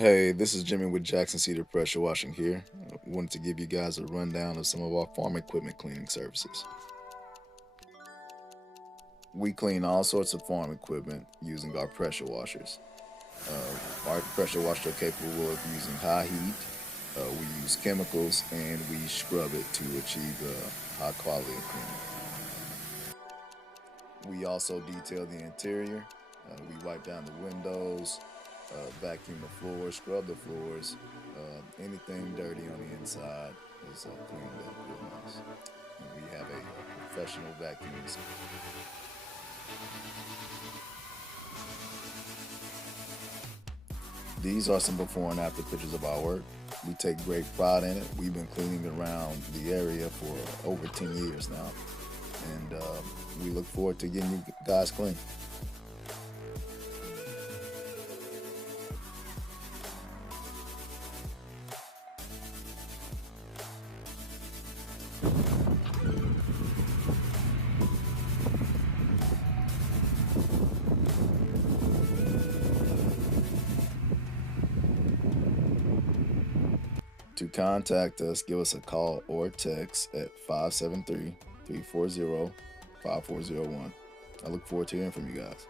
Hey, this is Jimmy with Jackson Cedar Pressure Washing here. Wanted to give you guys a rundown of some of our farm equipment cleaning services. We clean all sorts of farm equipment using our pressure washers. Our pressure washers are capable of using high heat. We use chemicals and we scrub it to achieve high quality of cleaning. We also detail the interior. We wipe down the windows, vacuum the floors, scrub the floors. Anything dirty on the inside is cleaned up real nice. And we have a professional vacuuming system. These are some before and after pictures of our work. We take great pride in it. We've been cleaning around the area for over 10 years now. And we look forward to getting you guys clean. To contact us, give us a call or text at 573 340 5401. I look forward to hearing from you guys.